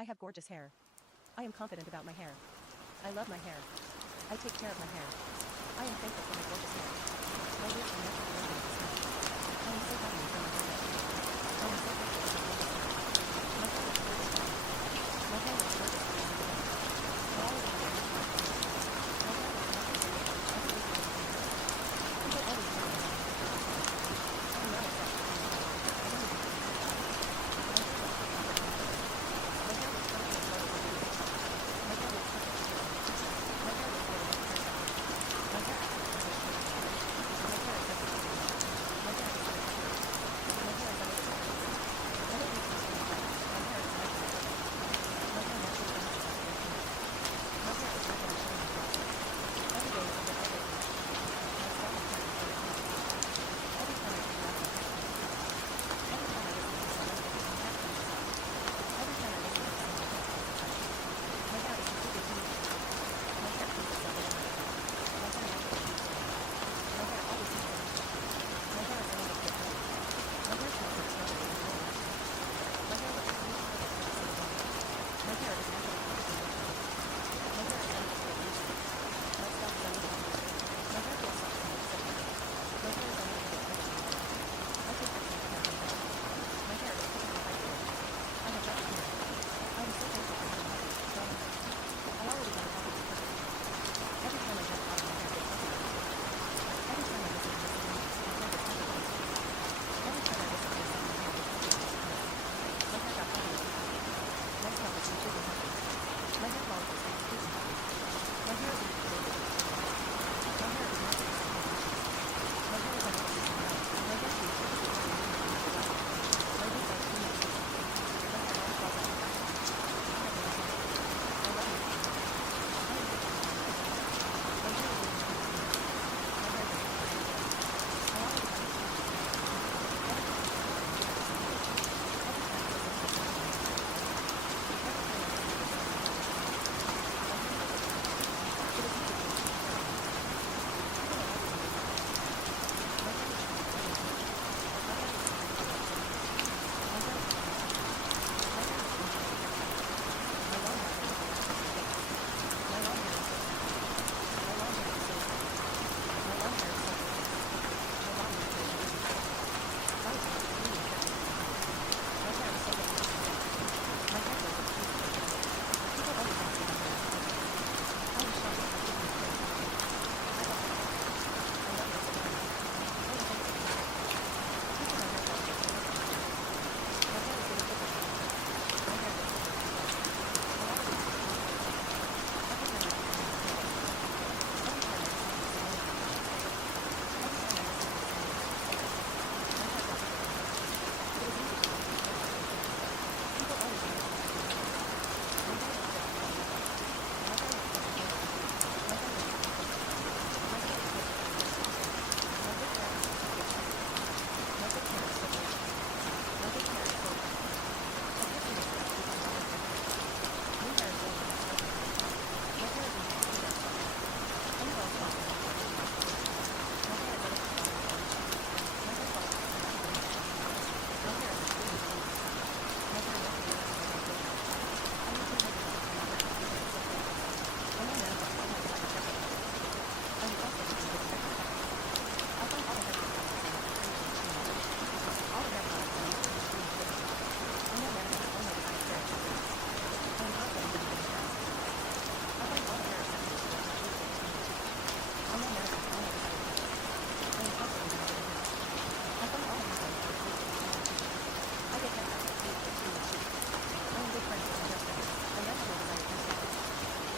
I have gorgeous hair. I am confident about my hair. I love my hair. I take care of my hair. I am thankful for my gorgeous hair. My roots are naturally loaded with snow. I am so happy with my hair. I am so happy.